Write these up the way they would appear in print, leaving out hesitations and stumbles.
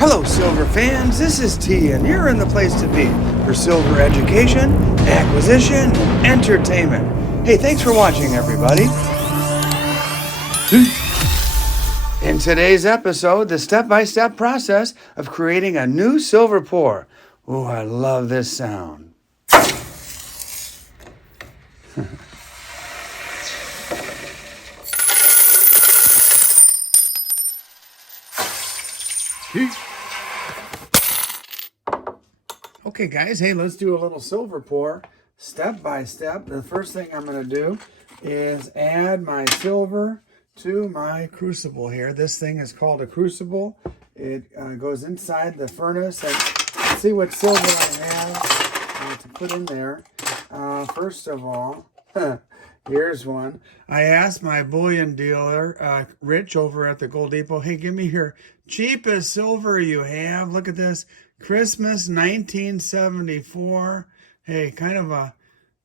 Hello, silver fans. This is T, and you're in the place to be for silver education, acquisition, and entertainment. Hey, thanks for watching, everybody. In today's episode, the step-by-step process of creating a new silver pour. Oh, I love this sound. Okay, guys, hey, let's do a little silver pour step by step. The first thing I'm going to do is add my silver to my crucible here. This thing is called a crucible. It goes inside the furnace, and let's see what silver I have to put in there. First of all, here's one. I asked my bullion dealer, Rich, over at the Gold Depot, hey, give me your cheapest silver you have. Look at this. Christmas 1974. Hey, kind of a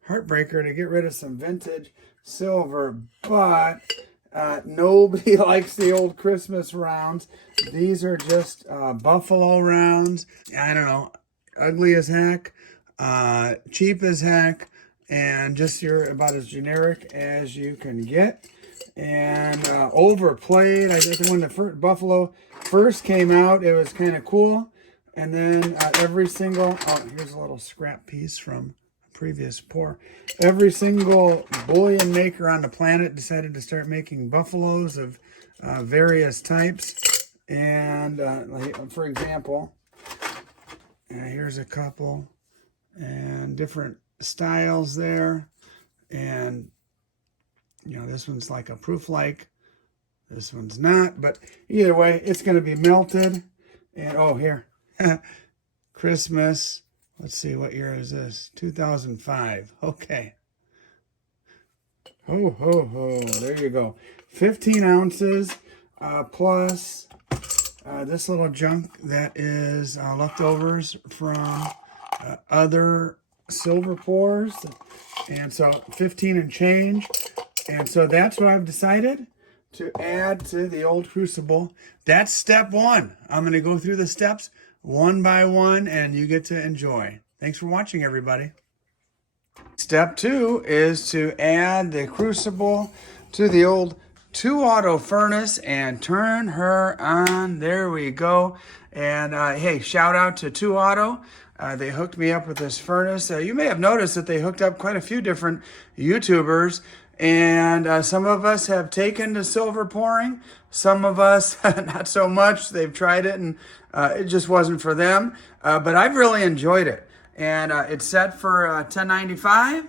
heartbreaker to get rid of some vintage silver, but nobody likes the old Christmas rounds. These are just buffalo rounds. I don't know, ugly as heck, cheap as heck, and just you're about as generic as you can get. And overplayed. I think when the buffalo first came out, it was kind of cool. And then every single, here's a little scrap piece from a previous pour. Every single bullion maker on the planet decided to start making buffaloes of various types. And for example, here's a couple and different styles there. And, you know, this one's like a proof-like. This one's not. But either way, it's going to be melted. And, oh, here. Christmas, let's see, what year is this? 2005. Okay. Ho, ho, ho. There you go. 15 ounces plus this little junk that is leftovers from other silver pours. And so 15 and change. And so that's what I've decided to add to the old crucible. That's step one. I'm going to go through the steps one by one, and you get to enjoy. Thanks for watching, everybody. Step two is to add the crucible to the old ToAuto Furnace and turn her on. There we go. And hey, shout out to ToAuto. They hooked me up with this furnace. You may have noticed that they hooked up quite a few different YouTubers, and some of us have taken to silver pouring. Some of us, not so much. They've tried it, and it just wasn't for them. But I've really enjoyed it. And it's set for 1095.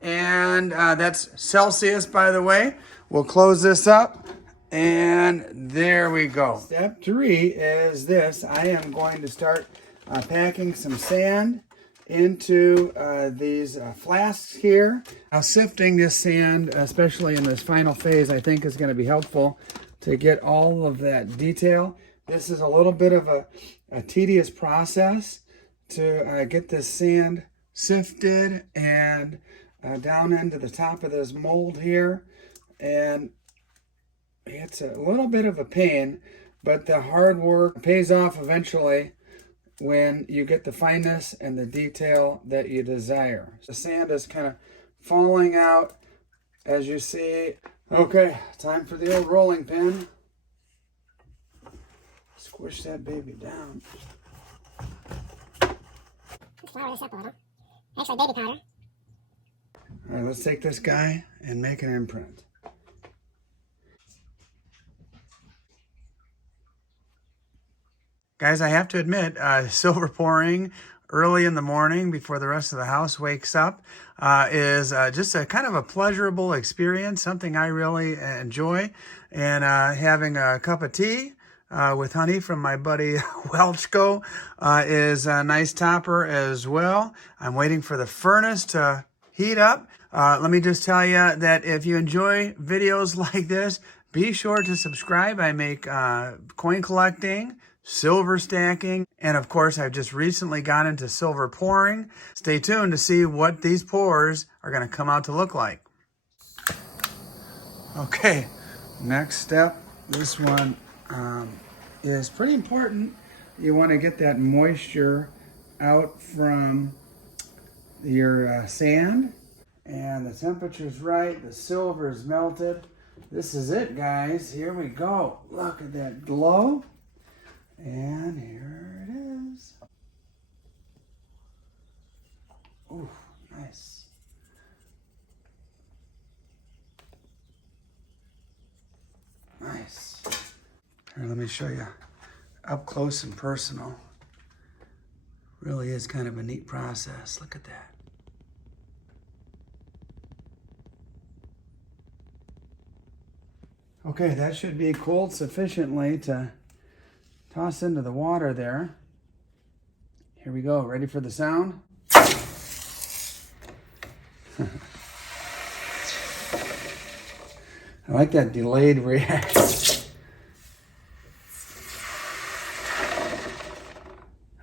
And that's Celsius, by the way. We'll close this up. And there we go. Step three is this. I am going to start packing some sand into these flasks here. Now, sifting this sand, especially in this final phase, I think is going to be helpful to get all of that detail. This is a little bit of a tedious process to get this sand sifted and down into the top of this mold here. And it's a little bit of a pain, but the hard work pays off eventually when you get the fineness and the detail that you desire. The sand is kind of falling out, as you see. Okay, time for the old rolling pin. Squish that baby down. Flour this up a little. Actually, baby powder. All right, let's take this guy and make an imprint. Guys, I have to admit, silver pouring early in the morning before the rest of the house wakes up is just a kind of a pleasurable experience, something I really enjoy. And having a cup of tea with honey from my buddy Welchco is a nice topper as well. I'm waiting for the furnace to heat up. Let me just tell you that if you enjoy videos like this, be sure to subscribe. I make coin collecting, silver stacking, and of course, I've just recently got into silver pouring. Stay tuned to see what these pours are going to come out to look like. Okay, next step. This one is pretty important. You want to get that moisture out from your sand. And the temperature's right, the silver is melted. This is it, guys. Here we go. Look at that glow. And here it is. Ooh, nice. Nice. Here, let me show you up close and personal. Really is kind of a neat process. Look at that. Okay, that should be cooled sufficiently to toss into the water there. Here we go. Ready for the sound? I like that delayed reaction.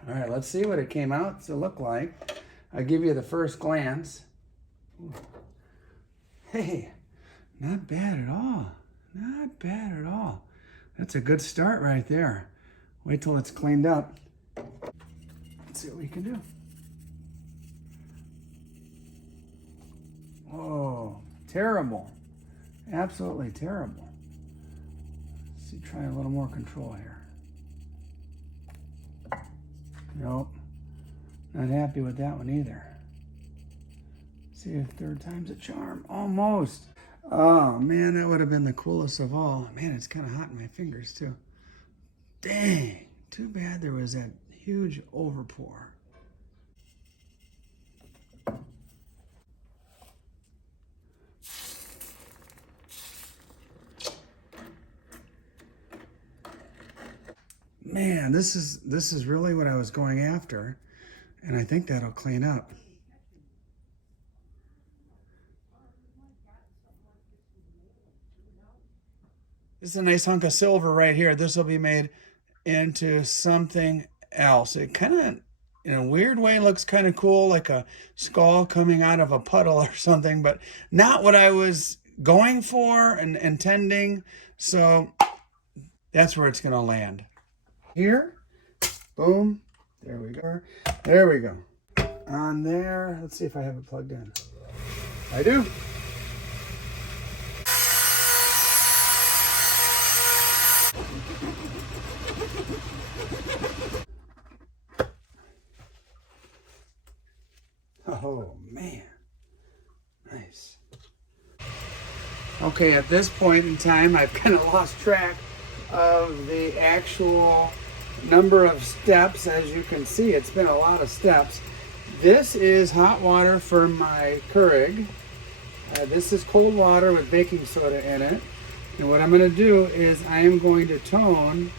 All right, let's see what it came out to look like. I'll give you the first glance. Ooh. Hey, not bad at all. Not bad at all. That's a good start right there. Wait till it's cleaned up. Let's see what we can do. Oh, terrible. Absolutely terrible. Let's see, try a little more control here. Nope. Not happy with that one either. See if third time's a charm. Almost. Oh man, that would have been the coolest of all. Man, it's kind of hot in my fingers too. Dang, too bad there was that huge overpour. Man, this is really what I was going after, and I think that'll clean up. This is a nice hunk of silver right here. This will be made into something else. It kind of, in a weird way, looks kind of cool, like a skull coming out of a puddle or something, but not what I was going for and intending. So that's where it's going to land. Here, boom, there we go. There we go. On there, let's see if I have it plugged in. I do. Oh man, nice. Okay, at this point in time, I've kind of lost track of the actual number of steps. As you can see, it's been a lot of steps. This is hot water for my Keurig. This is cold water with baking soda in it. And what I'm going to do is I am going to tone,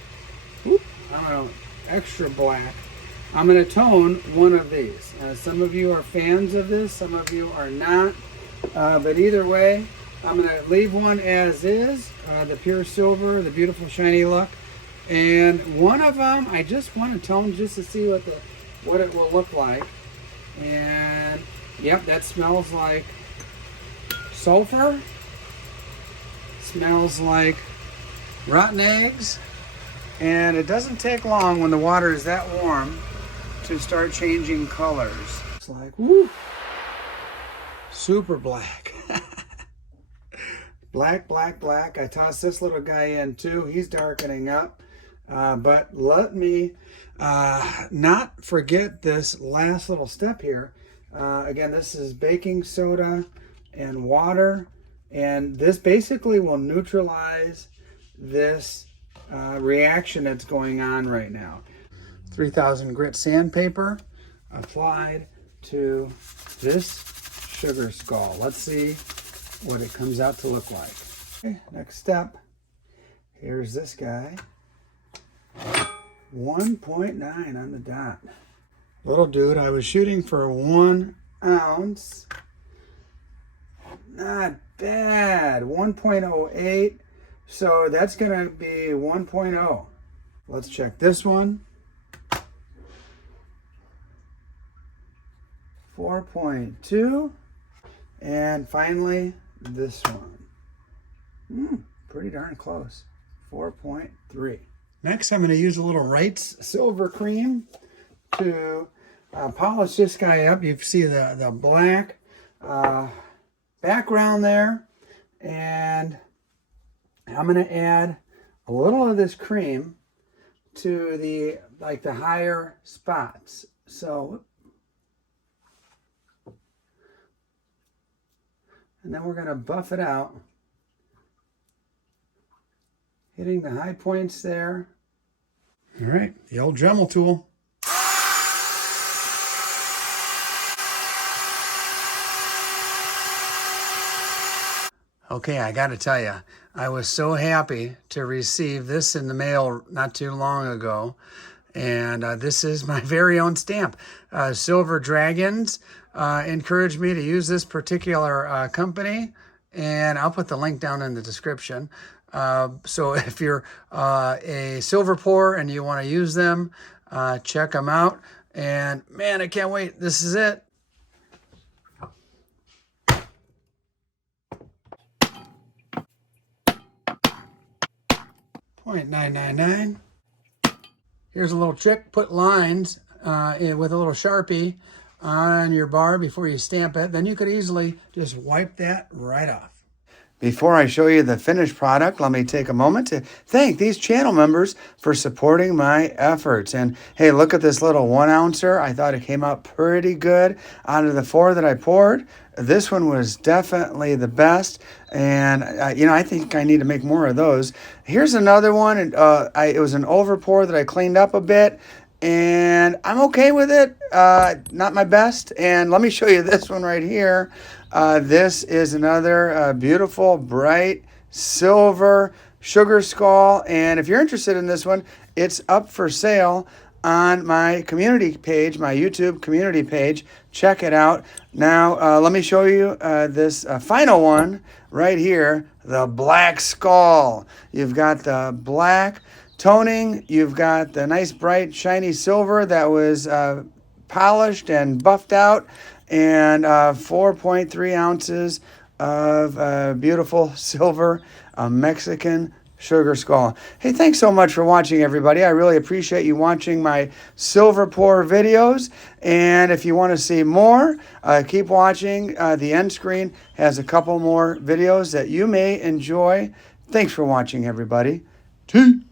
I don't know, extra black. I'm going to tone one of these. Some of you are fans of this, some of you are not. But either way, I'm going to leave one as is, the pure silver, the beautiful shiny look. And one of them, I just want to tone just to see what it will look like. And yep, that smells like sulfur. Smells like rotten eggs. And it doesn't take long when the water is that warm to start changing colors. It's like, woo, super black. Black, black, black. I tossed this little guy in too. He's darkening up. But let me not forget this last little step here. Again, this is baking soda and water. And this basically will neutralize this reaction that's going on right now. 3000 Grit Sandpaper applied to this sugar skull. Let's see what it comes out to look like. Okay, next step. Here's this guy. 1.9 on the dot. Little dude, I was shooting for 1 ounce. Not bad. 1.08. So that's going to be 1.0. Let's check this one. 4.2. And finally, this one. Pretty darn close. 4.3. Next, I'm going to use a little Wright's silver cream to polish this guy up. You see the black background there. And I'm going to add a little of this cream to the higher spots. So, and then we're going to buff it out, hitting the high points there. All right, the old Dremel tool. Okay, I got to tell you, I was so happy to receive this in the mail not too long ago. And this is my very own stamp. Silver Dragons encouraged me to use this particular company. And I'll put the link down in the description. So if you're a silver pourer and you want to use them, check them out. And man, I can't wait. This is it. .999. Here's a little trick. Put lines with a little Sharpie on your bar before you stamp it. Then you could easily just wipe that right off. Before I show you the finished product, let me take a moment to thank these channel members for supporting my efforts. And hey, look at this little 1 ouncer. I thought it came out pretty good. Out of the 4 that I poured, this one was definitely the best. And, I think I need to make more of those. Here's another one. It was an over pour that I cleaned up a bit. And I'm okay with it. Not my best. And let me show you this one right here. This is another beautiful, bright, silver sugar skull. And if you're interested in this one, it's up for sale on my community page, my YouTube community page. Check it out. Now, let me show you this final one right here, the black skull. You've got the black toning. You've got the nice, bright, shiny silver that was polished and buffed out. And 4.3 ounces of beautiful silver Mexican sugar skull. Hey, thanks so much for watching, everybody. I really appreciate you watching my silver pour videos. And if you want to see more, keep watching. The end screen has a couple more videos that you may enjoy. Thanks for watching, everybody. Tea.